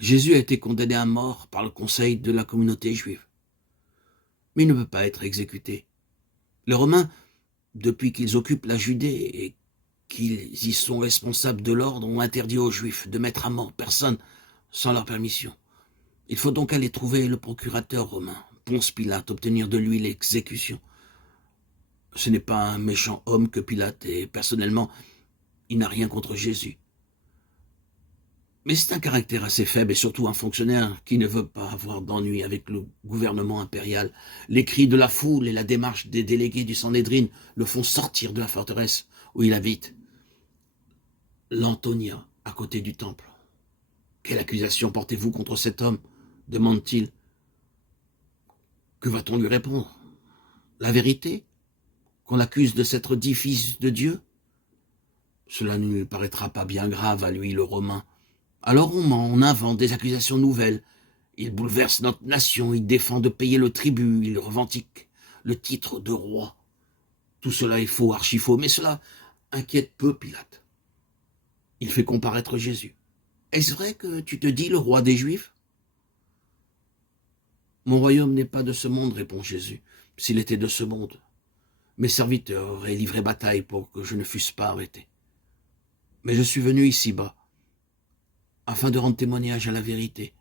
Jésus a été condamné à mort par le conseil de la communauté juive. Mais il ne peut pas être exécuté. Les Romains, depuis qu'ils occupent la Judée et qu'ils y sont responsables de l'ordre, ont interdit aux Juifs de mettre à mort personne sans leur permission. Il faut donc aller trouver le procurateur romain, Ponce Pilate, obtenir de lui l'exécution. Ce n'est pas un méchant homme que Pilate, et personnellement, il n'a rien contre Jésus. Mais c'est un caractère assez faible et surtout un fonctionnaire qui ne veut pas avoir d'ennui avec le gouvernement impérial. Les cris de la foule et la démarche des délégués du Sanhédrin le font sortir de la forteresse où il habite, l'Antonia, à côté du temple. Quelle accusation portez-vous contre cet homme demande-t-il. Que va-t-on lui répondre? La vérité? Qu'on l'accuse de s'être dit fils de Dieu? Cela ne lui paraîtra pas bien grave à lui, le Romain. Alors on ment, on invente des accusations nouvelles. Il bouleverse notre nation, il défend de payer le tribut, il revendique le titre de roi. Tout cela est faux, archi-faux, mais cela inquiète peu Pilate. Il fait comparaître Jésus. Est-ce vrai que tu te dis le roi des Juifs? Mon royaume n'est pas de ce monde, répond Jésus. S'il était de ce monde, mes serviteurs auraient livré bataille pour que je ne fusse pas arrêté. Mais je suis venu ici-bas, afin de rendre témoignage à la vérité.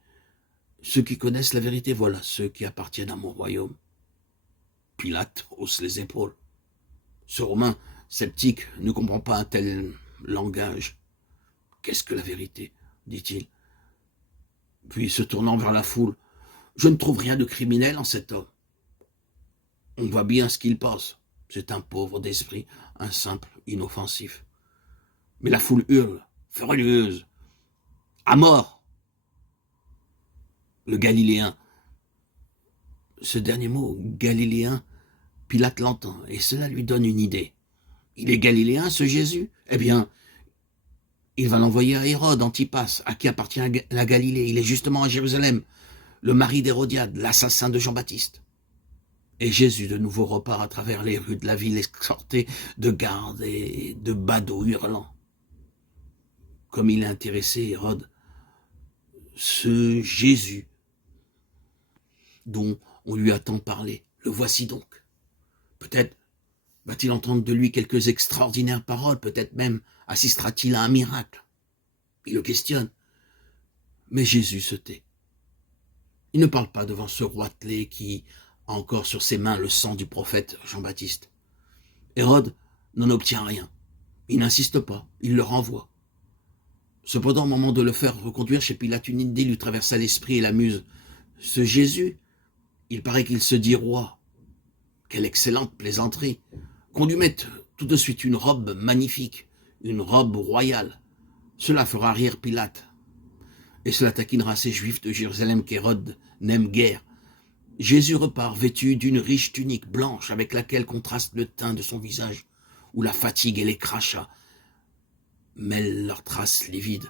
Ceux qui connaissent la vérité, voilà ceux qui appartiennent à mon royaume. Pilate hausse les épaules. Ce Romain sceptique ne comprend pas un tel langage. Qu'est-ce que la vérité? Dit-il. Puis, se tournant vers la foule, je ne trouve rien de criminel en cet homme. On voit bien ce qu'il pense. C'est un pauvre d'esprit, un simple inoffensif. Mais la foule hurle, furieuse. À mort! Le Galiléen. Ce dernier mot, Galiléen, Pilate l'entend, et cela lui donne une idée. Il est Galiléen, ce Jésus? Eh bien, il va l'envoyer à Hérode, Antipas, à qui appartient la Galilée. Il est justement à Jérusalem, le mari d'Hérodiade, l'assassin de Jean-Baptiste. Et Jésus de nouveau repart à travers les rues de la ville, escorté de gardes et de badauds hurlants. Comme il a intéressé Hérode, ce Jésus dont on lui a tant parlé, le voici donc. Peut-être va-t-il entendre de lui quelques extraordinaires paroles, peut-être même assistera-t-il à un miracle. Il le questionne, mais Jésus se tait. Il ne parle pas devant ce roitelet qui a encore sur ses mains le sang du prophète Jean-Baptiste. Hérode n'en obtient rien. Il n'insiste pas, il le renvoie. Cependant, au moment de le faire reconduire chez Pilate, une idée lui traversa l'esprit et l'amuse. Ce Jésus, il paraît qu'il se dit roi. Quelle excellente plaisanterie. Qu'on lui mette tout de suite une robe magnifique, une robe royale. Cela fera rire Pilate. Et cela taquinera ces Juifs de Jérusalem qu'Hérode n'aime guère. Jésus repart vêtu d'une riche tunique blanche avec laquelle contraste le teint de son visage, où la fatigue et les crachats mêlent leurs traces livides.